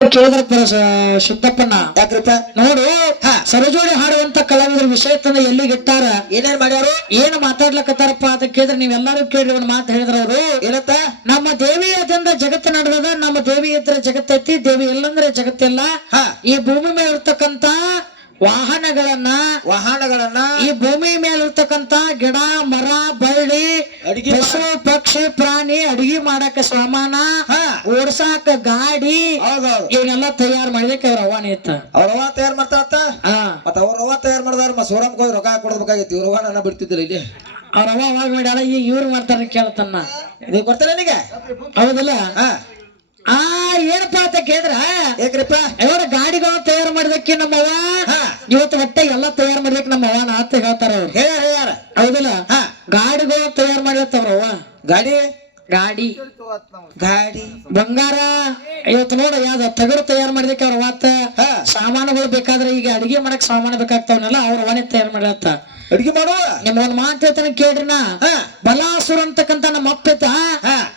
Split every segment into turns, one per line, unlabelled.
ಕೇಳಿದ್ರ ಶುದ್ಧಪ್ಪನ
ಯಾಕ್ರಿಪ್ಪ?
ನೋಡು
ಹಾ.
ಸರಜೋಡಿ ಹಾಡುವಂತ ಕಲಾವಿದರ ವಿಷಯ ತನ ಎಲ್ಲಿಗಿಟ್ಟಾರ
ಏನೇನ್ ಮಾಡ್ಯಾರು?
ಏನ್ ಮಾತಾಡ್ಲಕತ್ತಾರಪ್ಪ? ಅಂತ ಕೇಳಿದ್ರೆ ನೀವೆಲ್ಲಾರು ಕೇಳಿ ಒಂದ್ ಮಾತು ಹೇಳಿದ್ರ ಅವರು.
ಏನಂತ?
ನಮ್ಮ ದೇವಿಯದಿಂದ ಜಗತ್ತು ನಡೆದದ ನಮ್ಮ ದೇವಿ ಇದ್ರೆ ಜಗತ್ತೈತಿ ದೇವಿ ಇಲ್ಲಂದ್ರೆ ಜಗತ್ತಿಲ್ಲ.
ಹಾ.
ಈ ಭೂಮಿ ಮೇಲೆ ಇರ್ತಕ್ಕಂತ ವಾಹನಗಳನ್ನ
ವಾಹನಗಳನ್ನ
ಈ ಭೂಮಿ ಮೇಲೆ ಇರ್ತಕ್ಕಂತ ಗಿಡ ಮರ ಬಳ್ಳಿ
ಅಡಿಗೆ
ಪಶು ಪಕ್ಷಿ ಪ್ರಾಣಿ ಅಡಿಗೆ ಮಾಡಕ್ಕೆ ಸಾಮಾನ. ಓಡ್ಸಾಕ ಗಾಡಿ ಇವನ್ನೆಲ್ಲ ತಯಾರು ಮಾಡಿದಕ್ಕೆ ಅವ್ರ ಅವಾನ ಇತ್ತ
ಅವ್ರ ಅವ ತಯಾರು ಮಾಡ್ತಾರತ್ತ
ಹಾ.
ಮತ್ತ ಅವ್ರ ಅವ ತಯಾರು ಮಾಡ್ದಾರ ಮ ಸೋರಮ್ಗೆ ಹೋಗಿ ರೊಕ್ಕ ಕೊಡ್ಬೇಕಾಗಿತ್ತು. ಇವ್ರ ನನ್ನ ಬಿಡ್ತಿದ್ದಿಲ್ಲ ಇಲ್ಲಿ.
ಅವ್ರ ಅವಾಗ ಮಾಡ್ಯಾರ ಈಗ ಇವ್ರು ಮಾಡ್ತಾರ ಕೇಳ್ತನ್ನ
ಇದು ಕೊಡ್ತಾರ ನನಗೆ?
ಹೌದಲ್ಲ?
ಹಾ.
ಆ ಏನಪ್ಪ ಅಂತ ಕೇಳಿದ್ರ
ಏಕ್ರಿಪ್ಪ
ಇವ್ರ ಗಾಡಿಗಳು ತಯಾರು ಮಾಡ್ದಕ್ಕೆ ನಮ್ಮವ್ವ?
ಹಾ.
ಇವತ್ತು ಹೊಟ್ಟೆ ಎಲ್ಲ ತಯಾರು ಮಾಡ್ಲಿಕ್ಕೆ ನಮ್ಮ ಅವ್ವ ಅಂತ ಹೇಳ್ತಾರ ಅವ್ರು.
ಹೇಳ್ಯಾರ ಹೇಳ್ಯಾರ.
ಹೌದಲ್ಲ?
ಹಾ.
ಗಾಡಿಗಳು ತಯಾರು ಮಾಡಿರ್ತಾವ್ರವ್ವ
ಗಾಡಿ?
ಗಾಡಿ.
ಗಾಡಿ.
ಬಂಗಾರ. ಇವತ್ತು ನೋಡ ಯಾವ್ದ ತಗಡು ತಯಾರು ಮಾಡ್ದಕ್ಕೆ ಅವ್ರ ಮಾತ.
ಹಾ.
ಸಾಮಾನುಗಳು ಬೇಕಾದ್ರೆ ಈಗ ಅಡಿಗೆ ಮಾಡಕ್ ಸಾಮಾನು ಬೇಕಾಗ್ತಾವನಲ್ಲ ಅವ್ರ ಅವನೇ ತಯಾರು ಮಾಡಿರತ್ತ
ಅಡಿಗೆ ಮಾಡು?
ನಿಮ್ಮ ಒಂದ್ ಮಾತು ಹೇಳ್ತಾನೆ ಕೇಳ್ರಿ ನಾ
ಹಾ.
ಬಲಾಸುರ ಅಂತಕ್ಕಂತ ನಮ್ಮ ಅಪ್ಪೆತ.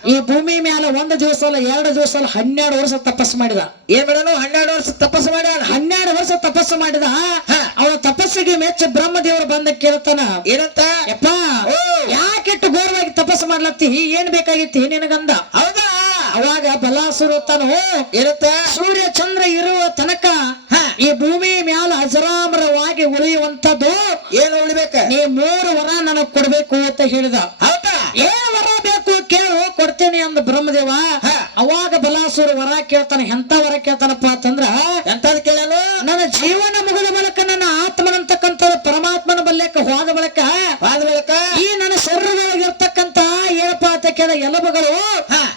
ಈ ಭೂಮಿ ಮೇಲೆ ಒಂದು ದಿವಸ ಅಲ್ಲ ಎರಡು ದಿವಸ ಅಲ್ಲ ಹನ್ನೆರಡು ವರ್ಷ ತಪಸ್ಸು ಮಾಡಿದ.
ಏನ್ ಮಾಡೋನು ಹನ್ನೆರಡು ವರ್ಷ ತಪಸ್ಸು ಮಾಡಿದ
ಹನ್ನೆರಡು ವರ್ಷ ತಪಸ್ಸು ಮಾಡಿದ
ಹಾ.
ಅವನ ತಪಸ್ಸಿಗೆ ಮೆಚ್ಚ ಬ್ರಹ್ಮದೇವರು ಬಂದ ಕೇಳ್ತಾನ.
ಏನಂತ?
ಯಪ್ಪ
ಓ.
ಯಾಕೆಟ್ಟು ಘೋರವಾಗಿ ತಪಸ್ಸು ಮಾಡ್ಲತ್ತಿ? ಏನ್ ಬೇಕಾಗಿತ್ತಿ? ನಿನಗಂದ
ಹೌದಾ?
ಅವಾಗ ಬಲಾಸುರ ತನು
ಇರುತ್ತೆ.
ಸೂರ್ಯ ಚಂದ್ರ ಇರುವ ತನಕ
ಹಾ.
ಈ ಭೂಮಿ ಮ್ಯಾಲ ಅಜರಾಮರವಾಗಿ ಉಳಿಯುವಂತದ್ದು
ಏನು ಉಳಿಬೇಕ?
ನೀ ಮೂರು ವರ ನನಗ್ ಕೊಡ್ಬೇಕು ಅಂತ ಹೇಳಿದ.
ಹೌದಾ?
ಏನ್ ವರ ಬೇಕು ಕೇಳು ಕೊಡ್ತೇನೆ ಅಂದ ಬ್ರಹ್ಮದೇವ.
ಹಾ.
ಅವಾಗ ಬಲಾಸುರ ವರ ಕೇಳ್ತಾನೆ ಎಂತ ವರ ಕೇಳ್ತಾನಪ್ಪ ಅಂತಂದ್ರ
ಎಂತದ್ ಕೇಳಲು?
ನನ್ನ ಜೀವನ ಮುಗಿದ ಬಳಿಕ ನನ್ನ ಆತ್ಮನಂತಕ್ಕಂತ ಪರಮಾತ್ಮನ ಬಲ್ಯಕ್ಕ ಹೋದ ಬಳಿಕ
ಆದ ಬಳಿಕ?
ಈ ನನ್ನ ಶರೀರದೊಳಗಿರ್ತಕ್ಕಂತ ಏನಪ್ಪಾ ಅಂತ ಕೇಳ ಎಲಬುಗಳು
ಹಾ.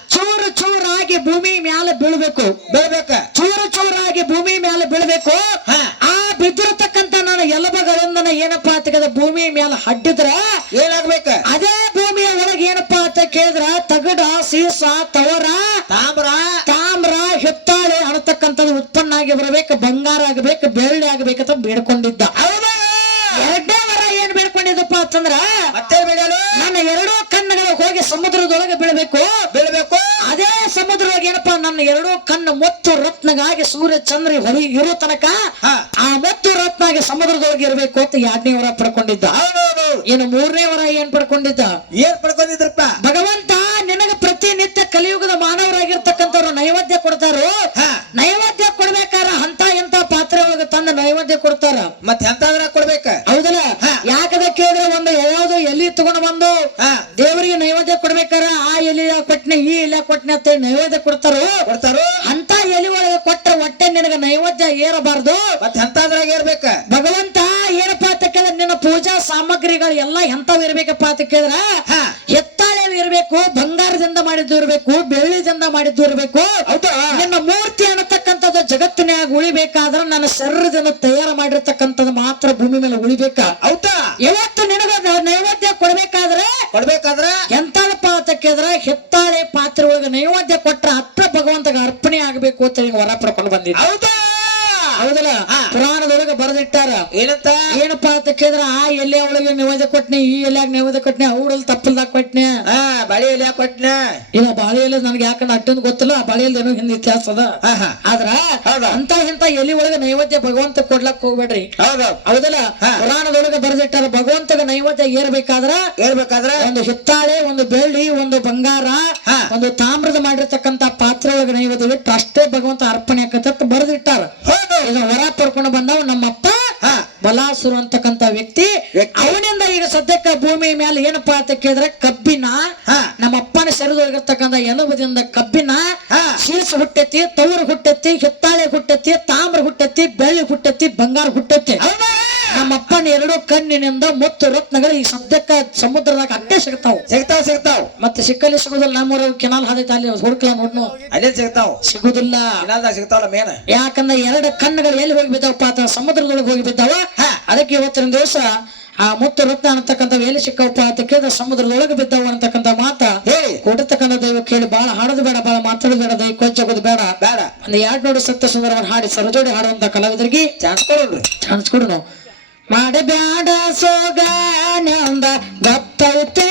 ಭೂಮಿ ಮ್ಯಾಲೆ ಬೀಳ್ಬೇಕು.
ಬೀಳ್ಬೇಕ.
ಚೂರು ಚೂರಾಗಿ ಭೂಮಿ ಮೇಲೆ ಬೀಳ್ಬೇಕು. ಆ ಬಿದ್ದಿರತಕ್ಕಂತ ನನ್ನ ಎಲಬಗಳಿಂದ ಏನಪ್ಪಾ ಅಂತ ಕೇಳಿದ್ರೆ ಭೂಮಿ ಮೇಲೆ ಹಡ್ಡಿದ್ರ
ಏನಾಗ್ಬೇಕು?
ಅದೇ ಭೂಮಿಯ ಒಳಗೆ ಏನಪ್ಪಾ ಅಂತ ಕೇಳಿದ್ರ ತಗಡ ಸೀಸ ತವರ
ತಾಮ್ರ.
ತಾಮ್ರ ಹೆತ್ತಾಳೆ ಅನ್ನತಕ್ಕಂಥದ್ದು ಉತ್ಪನ್ನ ಆಗಿ ಬರಬೇಕು ಬಂಗಾರ ಆಗ್ಬೇಕು ಬೆಳ್ಳಿ ಆಗ್ಬೇಕಂತ ಬೇಡ್ಕೊಂಡಿದ್ದ.
ಹೌದಾ
ಎರಡನೇ ವರ ಏನ್ ಬೇಡ್ಕೊಂಡಿದ್ದಪ್ಪ ಅಂತಂದ್ರ
ಮತ್ತೆ ಬೆಳೆಯಲು
ನನ್ನ ಎರಡೂ ಕಣ್ಣುಗಳು ಹೋಗಿ ಸಮುದ್ರದೊಳಗೆ ಬೀಳ್ಬೇಕು.
ಬೀಳ್ಬೇಕು.
ಅದೇ ಸಮುದ್ರದೊಳಗೆ ಏನಪ್ಪಾ ನನ್ನ ಎರಡೂ ಕಣ್ಣು ಮತ್ತು ರತ್ನಗಾಗಿ ಸೂರ್ಯ ಚಂದ್ರ ಹೊಳಿ ಇರೋ ತನಕ ಆ ಮತ್ತು ರತ್ನಾಗಿ ಸಮುದ್ರದೊಳಗೆ ಇರಬೇಕು ಅಂತ ಎರಡನೇ ವರ ಪಡ್ಕೊಂಡಿದ್ದ.
ಏನು
ಇನ್ನು ಮೂರನೇ ವರ ಏನ್ ಪಡ್ಕೊಂಡಿದ್ದ?
ಏನ್ ಪಡ್ಕೊಂಡಿದ್ರಪ್ಪ?
ಭಗವಂತ ನಿನಗ ಪ್ರತಿನಿತ್ಯ ಕಲಿಯುಗದ ಮಾನವರಾಗಿರ್ತಕ್ಕಂಥವ್ರು ನೈವೇದ್ಯ ಕೊಡ್ತಾರೋ?
ಹಾ.
ನೈವೇದ್ಯ ಕೊಡ್ಬೇಕಾರ ಅಂತ ಎಂತ ಪಾತ್ರೆ ಒಳಗೆ ತಂದು ನೈವೇದ್ಯ ಕೊಡ್ತಾರ.
ಮತ್ತೆ ಎಂತಾದ್ರ ಕೊಡ್ಬೇಕ
ಹೌದಲ್ಲ
ಹಾ.
ಯಾಕದ ಕೇಳಿದ್ರೆ ಒಂದು ಯಾವ್ದು ಎಲಿ ತಗೊಂಡು ಬಂದು
ಹಾ.
ದೇವರಿಗೆ ನೈವೇದ್ಯ ಕೊಡ್ಬೇಕಾರ ಆ ಕೊಟ್ಟನೆ ಈ ಎಲೆ ಕೊಟ್ಟನೆ ಅಂತ ನೈವೇದ್ಯ ಕೊಡ್ತಾರೋ?
ಕೊಡ್ತಾರು?
ಅಂತ ಎಲೆ ಒಳಗೆ ಕೊಟ್ಟ ಹೊಟ್ಟೆ ನಿನಗ ನೈವೇದ್ಯ ಏರಬಾರದು?
ಮತ್ತೆ ಎಂತಾದ್ರಾಗ ಏರ್ಬೇಕ?
ಭಗವಂತ ಏನಪ್ಪಾ ಅಂತ ಕೇಳಿದ್ರೆ ನಿನ್ನ ಪೂಜಾ ಸಾಮಗ್ರಿಗಳು ಎಲ್ಲ ಎಂತವ್ ಇರ್ಬೇಕಪ್ಪ ಅಂತ ಕೇಳಿದ್ರ. ಎತ್ತಾಳೆ ಇರ್ಬೇಕು ಬಂಗಾರದಿಂದ ಮಾಡಿದ್ದು ಇರ್ಬೇಕು ಬೆಳ್ಳಿದಿಂದ ಮಾಡಿದ್ದು ಇರ್ಬೇಕು. ನಿನ್ನ ಮೂರ್ತಿ ಅನ್ನತಕ್ಕಂಥದ್ದು ಜಗತ್ತಿನಾಗ ಉಳಿಬೇಕಾದ್ರೆ ನನ್ನ ಶರೀರದಿಂದ ತಯಾರು ಮಾಡಿರ್ತಕ್ಕಂಥದ್ದು ಮಾತ್ರ ಭೂಮಿ ಮೇಲೆ ಉಳಿಬೇಕ?
ಹೌದಾ?
ಇವತ್ತು ನಿನಗ ಆಗಬೇಕು ಅಂತ ಹಿಂಗ ವರ ಪಡ್ಕೊಂಡು ಬಂದಿದ್ದ.
ಹೌದಾ?
ಹೌದಲ್ಲ? ಪುರಾಣದೊಳಗ ಬರೆದಿಟ್ಟಾರ.
ಏನಂತ?
ಏನಪ್ಪಾ ಅಂತ ಕೇಳಿದ್ರ ಆ ಎಲೆ ಒಳಗೆ ನೈವೇದ್ಯ ಕೊಟ್ನಿ ಈ ಎಲ್ಯಾಗ ನೈವೇದ್ಯ ಕೊಟ್ನಿ ಅವ್ರಲ್ಲಿ ತಪ್ಪಲ್ದಾಗ ಕೊಟ್ನಿ.
ಬಳಿ ಎಲೆ ಕೊಟ್ನ.
ಇಲ್ಲ ಬಾಳೆ ಎಲೆ ನನ್ಗೆ ಯಾಕಂದ್ರೆ ಅಟ್ಟೊಂದು ಗೊತ್ತಿಲ್ಲ ಆ ಬಾಳೆ ಎಲೆ ಏನೋ ಹಿಂದೆ ಇತಿಹಾಸ ಅದ. ಆದ್ರ ಅಂತ ಇಂತ ಎಲೆ ಒಳಗೆ ನೈವೇದ್ಯ ಭಗವಂತ ಕೊಡ್ಲಕ್ ಹೋಗ್ಬೇಡ್ರಿ. ಹೌದಲ್ಲ? ಪುರಾಣದೊಳಗ ಬರೆದಿಟ್ಟಾರ ಭಗವಂತಗ ನೈವೇದ್ಯ ಏರ್ಬೇಕಾದ್ರ
ಏರ್ಬೇಕಾದ್ರ?
ಒಂದು ಹಿತ್ತಾಳೆ ಒಂದು ಬೆಳ್ಳಿ ಒಂದು ಬಂಗಾರ. ಒಂದು ತಾಮ್ರದ ಮಾಡಿರ್ತಕ್ಕಂತ ಪಾತ್ರ ಇಟ್ಟು ಅಷ್ಟೇ ಭಗವಂತ ಅರ್ಪಣೆ ಆಕತ್ತ ಬರೆದಿಟ್ಟಾರ. ಇದನ್ನ ಹೊರ ಪಡ್ಕೊಂಡು ಬಂದವ ನಮ್ಮಪ್ಪ
ಹಾ.
ಬಲಾಸುರ ಅಂತಕ್ಕಂತ ವ್ಯಕ್ತಿ. ಅವನಿಂದ ಈಗ ಸದ್ಯಕ್ಕೆ ಭೂಮಿ ಮೇಲೆ ಏನಪ್ಪಾ ಅಂತ ಕೇಳಿದ್ರೆ ಕಬ್ಬಿನ ನಮ್ಮಪ್ಪನ ಶರೀರದೊಳಗಿರ್ತಕ್ಕಂಥ ಎಲುಬದಿಂದ ಕಬ್ಬಿನ ಶೀರ್ಷ ಹುಟ್ಟೈತಿ ತವರು ಹುಟ್ಟೈತಿ ಹಿತ್ತಾಳೆ ಹುಟ್ಟೈತಿ ತಾಮ್ರ ಹುಟ್ಟೈತಿ ಬೆಳ್ಳಿ ಹುಟ್ಟೈತಿ ಬಂಗಾರ ಹುಟ್ಟೈತಿ. ನಮ್ಮಪ್ಪನ ಎರಡು ಕಣ್ಣಿನಿಂದ ಮುತ್ತು ರತ್ನಗಳು ಈ ಸದ್ಯಕ್ಕ ಸಮುದ್ರದಾಗ ಅಟ್ಟೆ ಸಿಗ್ತಾವ.
ಸಿಗ್ತಾವ ಸಿಗ್ತಾವ.
ಮತ್ತೆ ಸಿಕ್ಕಲ್ಲಿ ಸಿಗುದಿಲ್ಲ ನಮ್ಮೂರ ಕೆನಾಲ್ ಹಾದಿ ಅಲ್ಲಿ ಹುಡುಕ್ಲ ನೋಡ್ನು.
ಅಲ್ಲೇ ಸಿಗ್ತಾವ.
ಸಿಗುದಿಲ್ಲ.
ಸಿಗ್ತಾವಲ್ಲ ಮೇನ
ಯಾಕಂದ್ರೆ ಎರಡು ಕಣ್ಣುಗಳು ಎಲ್ಲಿ ಹೋಗಿ ಬಿದ್ದಾವಪ್ಪ ಅಂತ ಸಮುದ್ರದೊಳಗೆ ಹೋಗಿ ಬಿದ್ದಾವ. ಅದಕ್ಕೆ ಇವತ್ತಿನ ದಿವಸ ಆ ಮುತ್ತು ರತ್ನ ಅನ್ನತಕ್ಕಂಥ ಎಲ್ಲಿ ಸಿಕ್ಕವಪ್ಪ ಅಂತ ಕೇಳಿದ್ರೆ ಸಮುದ್ರದೊಳಗೆ ಬಿದ್ದಾವ ಅಂತಕ್ಕಂಥ ಮಾತ
ಹೇಳಿ.
ಕೊಡತಕ್ಕಂಥ ದೈವ ಕೇಳಿ ಬಹಳ ಹಾಡೋದು ಬೇಡ ಬಹಳ ಮಾತಾಡೋದು ಬೇಡ ದೈ ಕೊಂಚೋಗೋದು ಬೇಡ.
ಬೇಡ.
ಒಂದು ಎರಡು ನೋಡಿ ಸತ್ಯ ಸುಂದರವನ್ನು ಹಾಡಿ ಸರಜೋಡಿ ಹಾಡುವಂತ ಕಲಾವಿದರಿಗೆ
ಚಾನ್ಸ್ ಕೊಡ್ರಿ
ಚಾನ್ಸ್ ಕೊಡು ನಾವು. ಮಾಡಬ್ಯಾಡ ಸೋಗಾನಂದ ಗೊತ್ತೈತೆ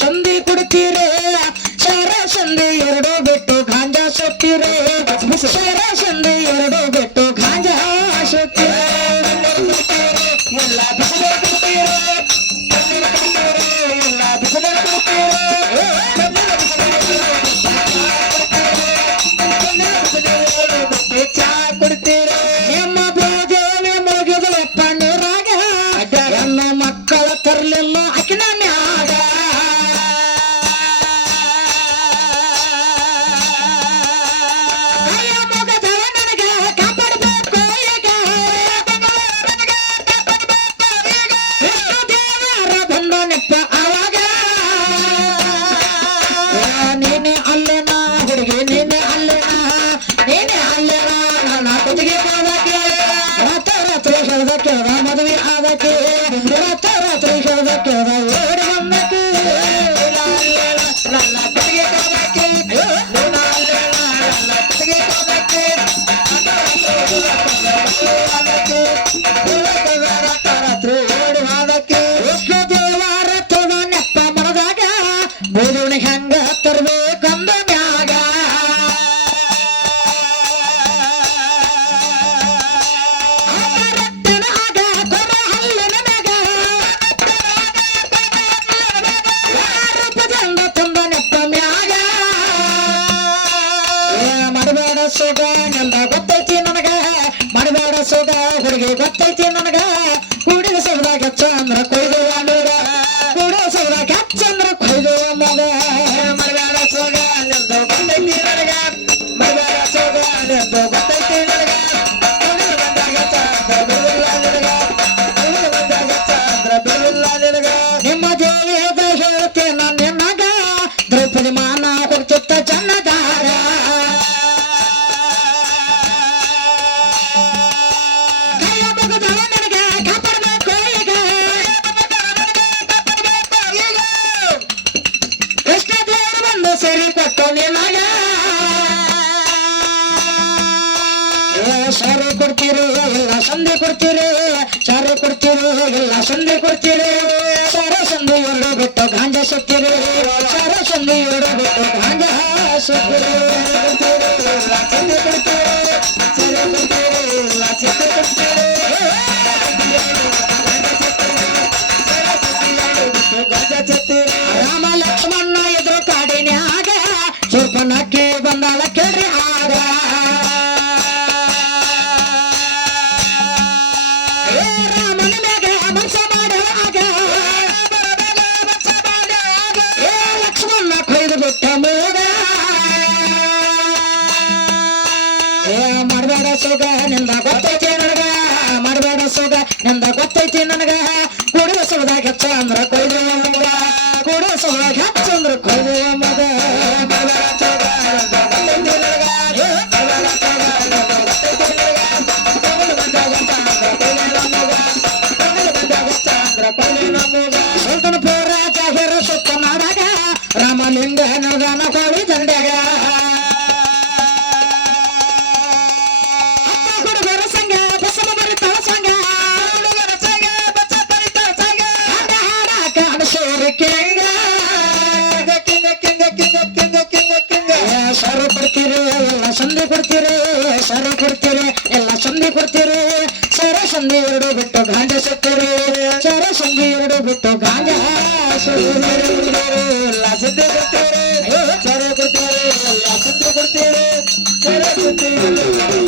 சந்தி கொடுத்தீரே জগতে যে ಸರಿ ಕೊಡ್ತೇನೆ ಮಗ. ಸಾರು ಕೊಡ್ತೀರಿ ಇಲ್ಲ ಸಂಧಿ ಕೊಡ್ತೀರಿ. ಸಾರು ಕೊಡ್ತೀರಿ ಇಲ್ಲ ಸಂಧಿ ಕೊಡ್ತೀರಿ. ಸಾರ ಸಂಧಿ ಎರಡು ಬಿಟ್ಟು ಗಾಂಜ ಸತ್ತೀರಿ. ಸಾರ ಸಂಧಿ ಎರಡು ಬಿಟ್ಟು ಗಾಂಜ ಸತ್ತೀರಿ. ಕೊಡ್ತೀರಿ. ಸೋಗ, ನಿಂದ ಗೊತ್ತೈತಿ ನನಗ. ಮಾಡಬೇಡ ಸೋಗ, ನಿಂದ ಗೊತ್ತೈತಿ ನನಗ. ಕುಡಿದ ಸೋದಾಗ ಹೆಚ್ಚ ಅಂದ್ರ ಕೊಯ್ದು ನಮಗ ಕುಡಿದ ಸೋದಾಗ ಹೆಚ್ಚ ಅಂದ್ರ ಕೊಯ್ದು ಶಂಭಿ ಎರಡು ಬಿಟ್ಟು ಗಾಂಜ ಸತ್ತರು ಚರ ಶಂಭಿ ಎರಡು ಬಿಟ್ಟು ಗಾಂಜ ಲಸತೆ ಕೊಡ್ತೇವೆ ಚರ ಕೊಡ್ತೇವೆ ಲಸತೆ ಕೊಡ್ತೇವೆ ಚರ ಕೊಡ್ತೇವೆ